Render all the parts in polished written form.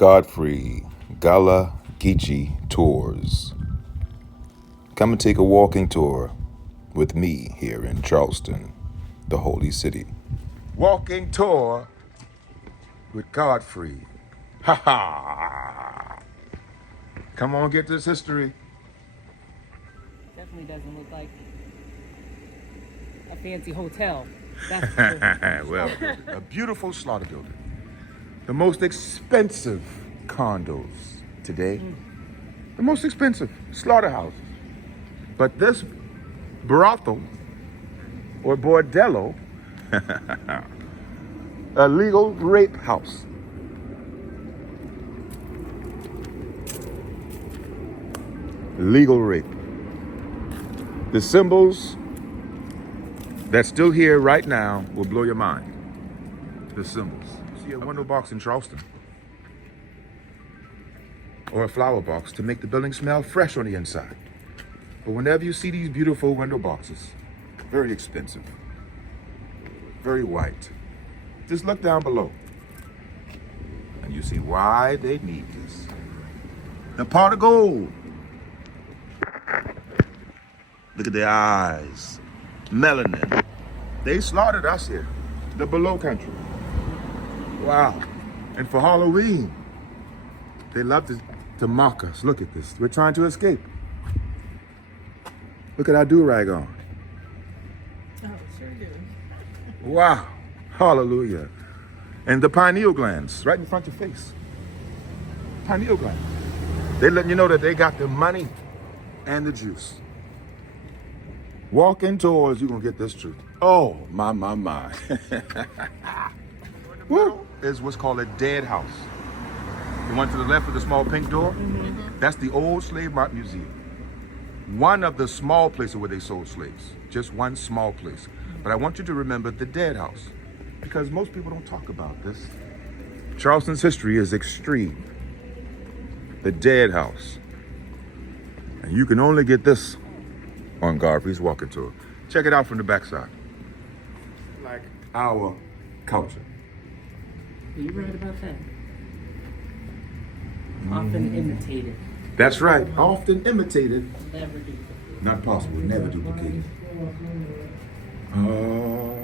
Godfrey Gullah Geechee Tours. Come and take a walking tour with me here in Charleston, the Holy City. Walking tour with Godfrey. Ha ha! Come on, get this history. Definitely doesn't look like a fancy hotel. That's for sure. Well, a beautiful slaughter building. The most expensive condos today. The most expensive slaughterhouses. But this brothel or bordello, a legal rape house. Legal rape. The symbols that's still here right now will blow your mind. The symbols. See a window box in Charleston, or a flower box to make the building smell fresh on the inside. But whenever you see these beautiful window boxes, very expensive, very white, just look down below and you see why they need this. The pot of gold. Look at their eyes. Melanin. They slaughtered us here, the Lowcountry. Wow. And for Halloween, they love to mock us. Look at this. We're trying to escape. Look at our do-rag on. Oh, sure do. Wow. Hallelujah. And the pineal glands right in front of your face. Pineal glands. They're letting you know that they got the money and the juice. Walk in tours, you're going to get this truth. Oh, my. Woo. Is what's called a dead house. The one to the left with the small pink door, that's the old slave mart museum. One of the small places where they sold slaves. Just one small place. But I want you to remember the dead house, because most people don't talk about this. Charleston's history is extreme. The dead house. And you can only get this on Godfrey's walking tour. Check it out from the backside. Like our culture. You're right about that. Often imitated. That's right. Often imitated. Never duplicated. Not possible. Never duplicated. Oh.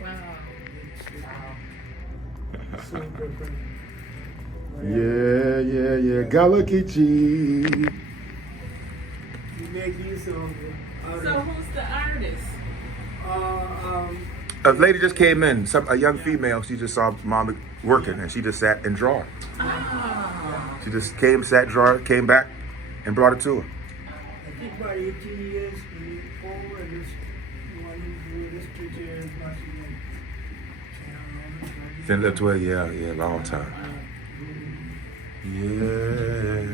Wow. Yeah. Gullah Geechee. So who's the artist? A lady just came in, a young female. She just saw mom working, and she just sat and draw. She just came, sat, draw, came back, and brought it to her. I think about 18 years before this teacher is watching it. Then lived to her, yeah, long time. Yeah.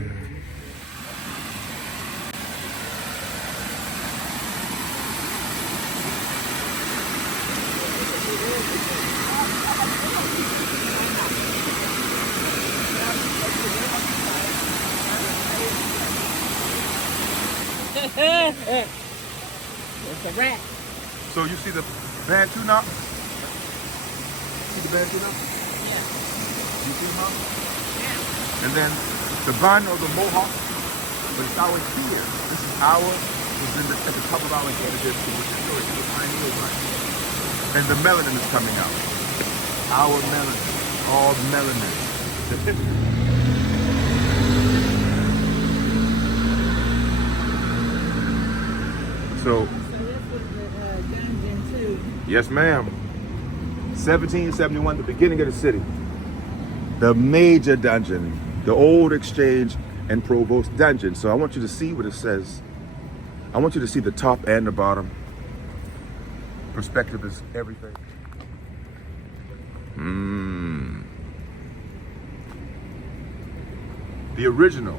It's a rat. So you see the Bantu now? See the Bantu now? Yeah. You see them now? Yeah. And then the bun or the mohawk, but it's our here. This is our, it's at the top of our head. It is the pineal gland. And the melanin is coming out. Our melanin, all melanin. So this was the dungeon too. yes, ma'am. 1771, the beginning of the city. The major dungeon, the old exchange and provost dungeon. So I want you to see what it says. I want you to see the top and the bottom. Perspective is everything. The original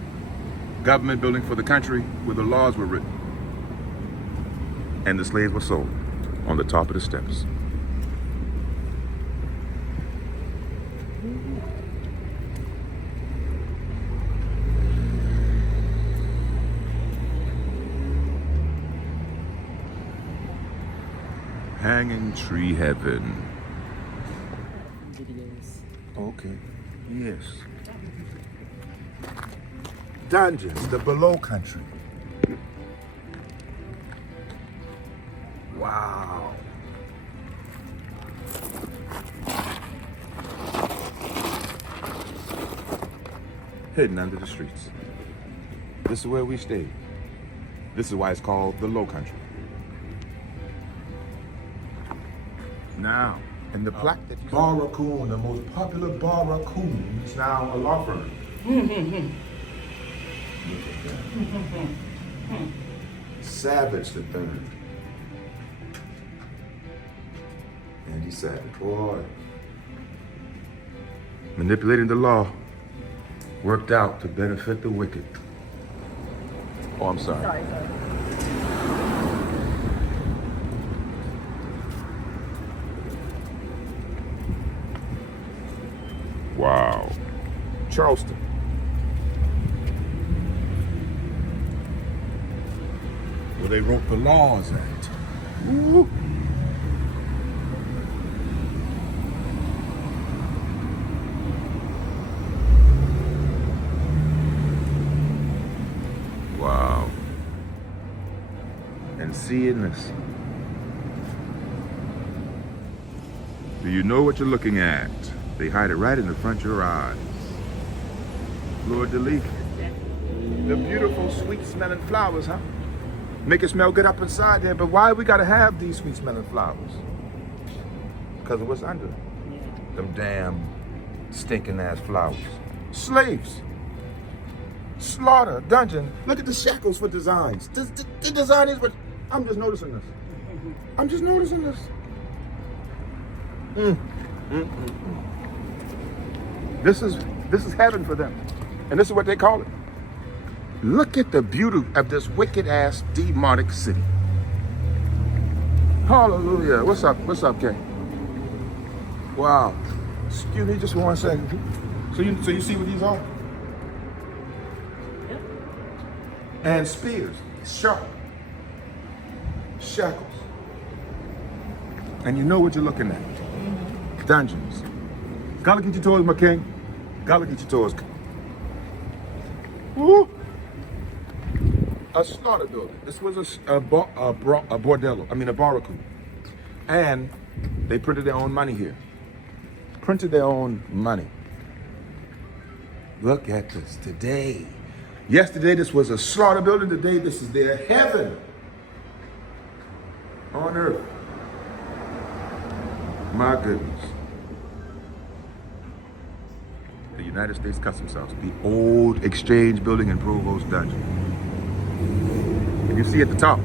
government building for the country where the laws were written. And the slaves were sold on the top of the steps. Hanging Tree Heaven. Videos. Okay. Yes. Dungeons, the below country. Wow. Hidden under the streets. This is where we stayed. This is why it's called the Lowcountry. Now, and the plaque that you Bar Raccoon, the most popular Bar Raccoon, is now a law firm. Savage the third. Andy Savage, boy. Manipulating the law worked out to benefit the wicked. Oh, I'm sorry. Sorry. Wow. Charleston. Where they wrote the laws at. Ooh. Wow. And seeing this. Do you know what you're looking at? They hide it right in the front of your eyes. Lord Deleek. The beautiful, sweet-smelling flowers, huh? Make it smell good up inside there, but why we gotta have these sweet-smelling flowers? Because of what's under them damn stinking-ass flowers. Slaves. Slaughter, dungeon. Look at the shackles for designs. The design is what... I'm just noticing this. I'm just noticing this. This is heaven for them. And this is what they call it. Look at the beauty of this wicked ass demonic city. Hallelujah. What's up? What's up, Kay? Wow. Excuse me just for 1 second. So you see what these are? Yep. And spears, sharp, shackles. And you know what you're looking at. Dungeons. Gullah Geechee Tours, my king. Gullah Geechee Tours. Woo! A slaughter building. This was a bordello. I mean a barracoon. And they printed their own money here. Printed their own money. Look at this today. Yesterday this was a slaughter building. Today this is their heaven on earth. My goodness. The United States Customs House, the old exchange building in Provost Dungeon. You see at the top.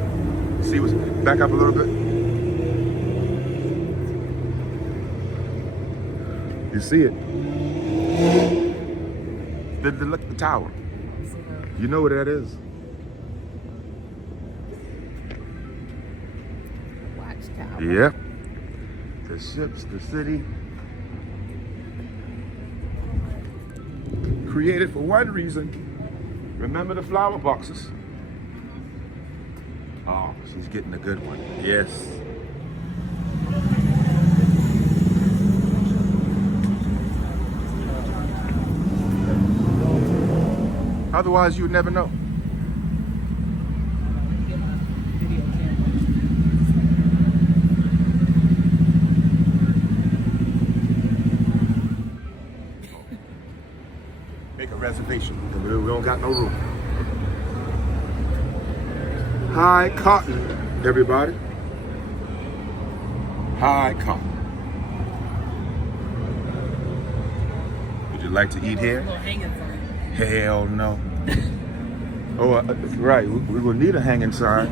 See what's back up a little bit. You see it. Look at the tower. You know what that is. Watchtower. Yep. The ships, the city. Created for one reason. Remember the flower boxes? Oh, she's getting a good one. Yes. Otherwise, you'd never know. Make a reservation. We don't got no room. High cotton, everybody. High cotton. Would you like to eat here? Hell no. Oh, right. We will need a hanging sign.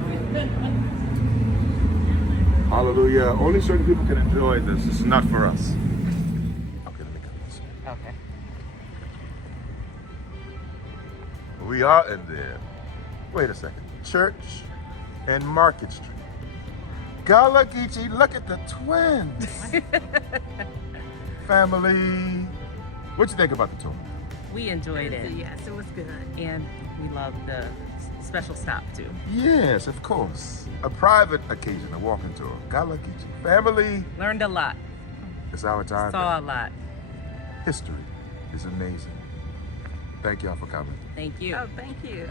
Hallelujah. Only certain people can enjoy this. It's not for us. Okay, let me cut this. Okay. We are in there. Wait a second. Church and Market Street. Gullah Geechee, look at the twins. Family. What you think about the tour? We enjoyed it. Yes, it was good. And we loved the special stop too. Yes, of course. A private occasion, a walking tour. Gullah Geechee. Family. Learned a lot. It's our time. Saw a lot. History. is amazing. Thank y'all for coming. Thank you. Oh, thank you.